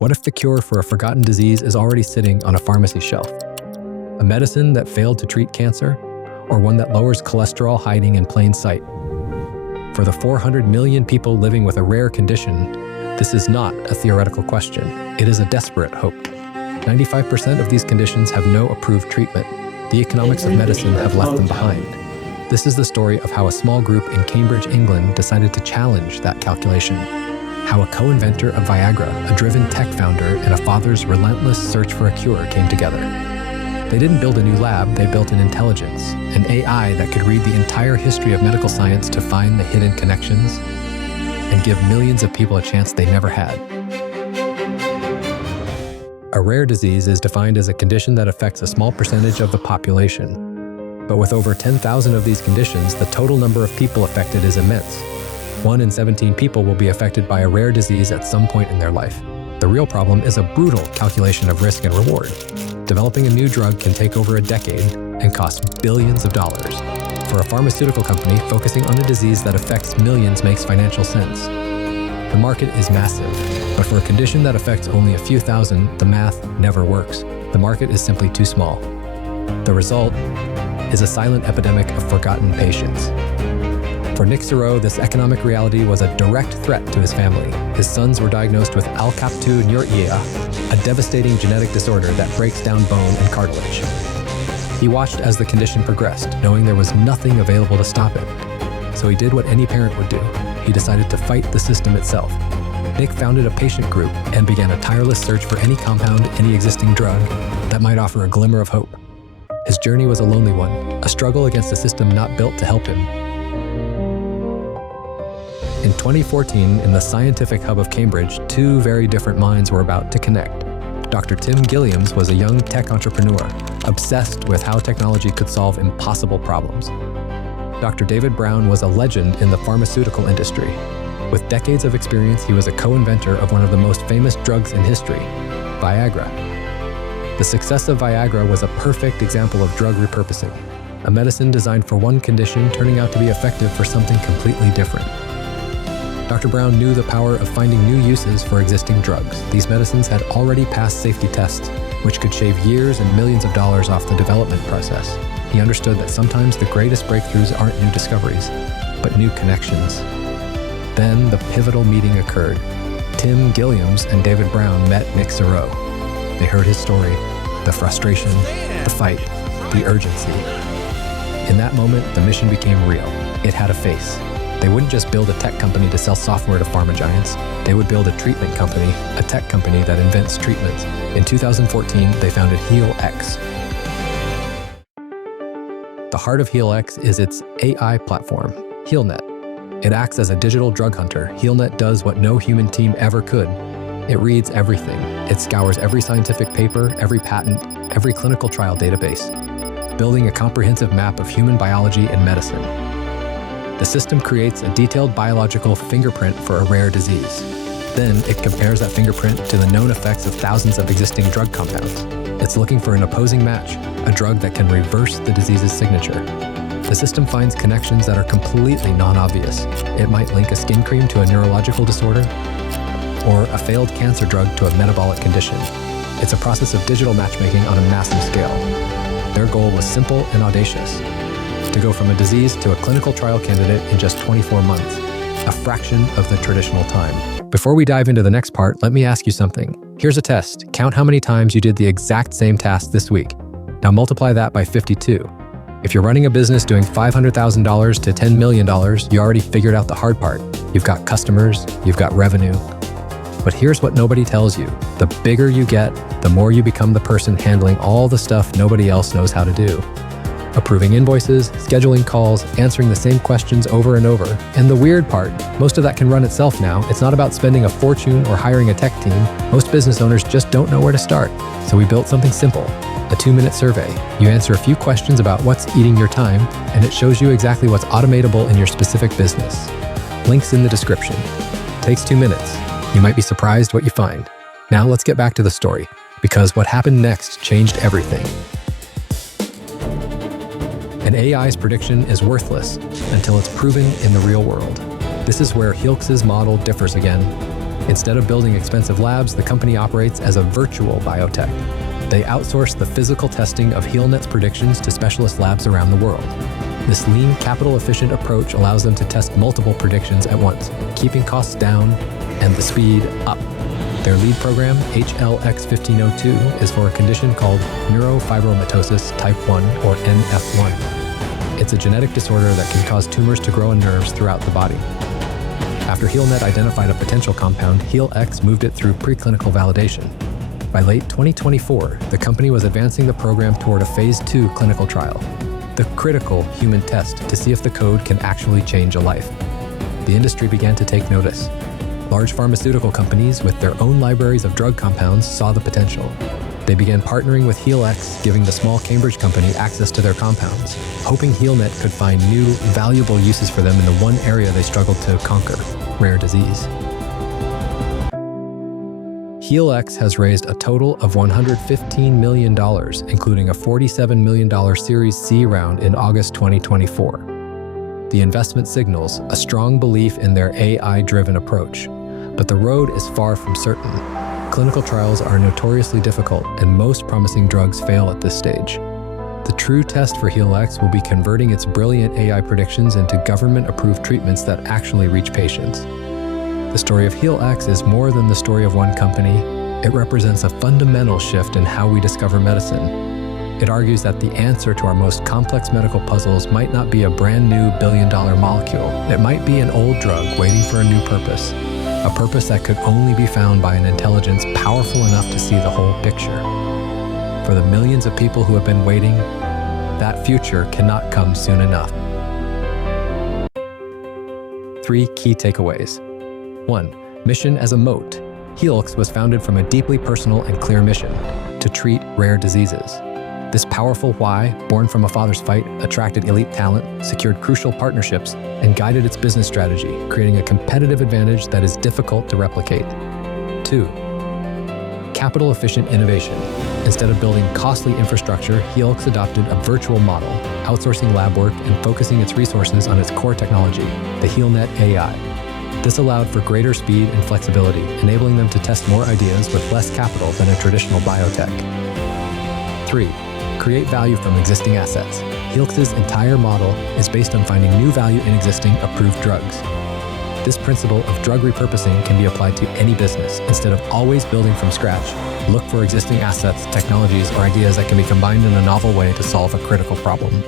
What if the cure for a forgotten disease is already sitting on a pharmacy shelf? A medicine that failed to treat cancer, or one that lowers cholesterol hiding in plain sight? For the 400 million people living with a rare condition, this is not a theoretical question. It is a desperate hope. 95% of these conditions have no approved treatment. The economics of medicine have left them behind. This is the story of how a small group in Cambridge, England, decided to challenge that calculation. How a co-inventor of Viagra, a driven tech founder, and a father's relentless search for a cure came together. They didn't build a new lab, they built an intelligence, an AI that could read the entire history of medical science to find the hidden connections and give millions of people a chance they never had. A rare disease is defined as a condition that affects a small percentage of the population. But with over 10,000 of these conditions, the total number of people affected is immense. 1 in 17 people will be affected by a rare disease at some point in their life. The real problem is a brutal calculation of risk and reward. Developing a new drug can take over a decade and cost billions of dollars. For a pharmaceutical company, focusing on a disease that affects millions makes financial sense. The market is massive, but for a condition that affects only a few thousand, the math never works. The market is simply too small. The result is a silent epidemic of forgotten patients. For Nick Serow, this economic reality was a direct threat to his family. His sons were diagnosed with alkaptonuria, a devastating genetic disorder that breaks down bone and cartilage. He watched as the condition progressed, knowing there was nothing available to stop it. So he did what any parent would do. He decided to fight the system itself. Nick founded a patient group and began a tireless search for any compound, any existing drug that might offer a glimmer of hope. His journey was a lonely one, a struggle against a system not built to help him. In 2014, in the scientific hub of Cambridge, two very different minds were about to connect. Dr. Tim Gilliams was a young tech entrepreneur, obsessed with how technology could solve impossible problems. Dr. David Brown was a legend in the pharmaceutical industry. With decades of experience, he was a co-inventor of one of the most famous drugs in history, Viagra. The success of Viagra was a perfect example of drug repurposing, a medicine designed for one condition turning out to be effective for something completely different. Dr. Brown knew the power of finding new uses for existing drugs. These medicines had already passed safety tests, which could shave years and millions of dollars off the development process. He understood that sometimes the greatest breakthroughs aren't new discoveries, but new connections. Then the pivotal meeting occurred. Tim Gilliams and David Brown met Nick Serow. They heard his story, the frustration, the fight, the urgency. In that moment, the mission became real. It had a face. They wouldn't just build a tech company to sell software to pharma giants. They would build a treatment company, a tech company that invents treatments. In 2014, they founded Healx. The heart of Healx is its AI platform, Healnet. It acts as a digital drug hunter. Healnet does what no human team ever could. It reads everything. It scours every scientific paper, every patent, every clinical trial database, building a comprehensive map of human biology and medicine. The system creates a detailed biological fingerprint for a rare disease. Then it compares that fingerprint to the known effects of thousands of existing drug compounds. It's looking for an opposing match, a drug that can reverse the disease's signature. The system finds connections that are completely non-obvious. It might link a skin cream to a neurological disorder, or a failed cancer drug to a metabolic condition. It's a process of digital matchmaking on a massive scale. Their goal was simple and audacious: to go from a disease to a clinical trial candidate in just 24 months, a fraction of the traditional time. Before we dive into the next part, let me ask you something. Here's a test. Count how many times you did the exact same task this week. Now multiply that by 52. If you're running a business doing $500,000 to $10 million, you already figured out the hard part. You've got customers, you've got revenue. But here's what nobody tells you. The bigger you get, the more you become the person handling all the stuff nobody else knows how to do. Approving invoices, scheduling calls, answering the same questions over and over. And the weird part, most of that can run itself now. It's not about spending a fortune or hiring a tech team. Most business owners just don't know where to start. So we built something simple, a 2-minute survey. You answer a few questions about what's eating your time, and it shows you exactly what's automatable in your specific business. Links in the description. Takes 2 minutes. You might be surprised what you find. Now let's get back to the story, because what happened next changed everything. An AI's prediction is worthless until it's proven in the real world. This is where Healx's model differs again. Instead of building expensive labs, the company operates as a virtual biotech. They outsource the physical testing of Healnet's predictions to specialist labs around the world. This lean, capital-efficient approach allows them to test multiple predictions at once, keeping costs down and the speed up. Their lead program, Healx-1502, is for a condition called neurofibromatosis type 1, or NF1. It's a genetic disorder that can cause tumors to grow in nerves throughout the body. After Healnet identified a potential compound, Healx moved it through preclinical validation. By late 2024, the company was advancing the program toward a phase 2 clinical trial, the critical human test to see if the code can actually change a life. The industry began to take notice. Large pharmaceutical companies with their own libraries of drug compounds saw the potential. They began partnering with Healx, giving the small Cambridge company access to their compounds, hoping Healnet could find new, valuable uses for them in the one area they struggled to conquer: rare disease. Healx has raised a total of $115 million, including a $47 million Series C round in August 2024. The investment signals a strong belief in their AI-driven approach, but the road is far from certain. Clinical trials are notoriously difficult, and most promising drugs fail at this stage. The true test for Healx will be converting its brilliant AI predictions into government-approved treatments that actually reach patients. The story of Healx is more than the story of one company. It represents a fundamental shift in how we discover medicine. It argues that the answer to our most complex medical puzzles might not be a brand new billion-dollar molecule. It might be an old drug waiting for a new purpose, a purpose that could only be found by an intelligence powerful enough to see the whole picture. For the millions of people who have been waiting, that future cannot come soon enough. 3 key takeaways. 1. Mission as a moat. Healx was founded from a deeply personal and clear mission: to treat rare diseases. This powerful why, born from a father's fight, attracted elite talent, secured crucial partnerships, and guided its business strategy, creating a competitive advantage that is difficult to replicate. 2. Capital-efficient innovation. Instead of building costly infrastructure, Healx adopted a virtual model, outsourcing lab work and focusing its resources on its core technology, the Healnet AI. This allowed for greater speed and flexibility, enabling them to test more ideas with less capital than a traditional biotech. 3. Create value from existing assets. Healx's entire model is based on finding new value in existing approved drugs. This principle of drug repurposing can be applied to any business. Instead of always building from scratch, look for existing assets, technologies, or ideas that can be combined in a novel way to solve a critical problem.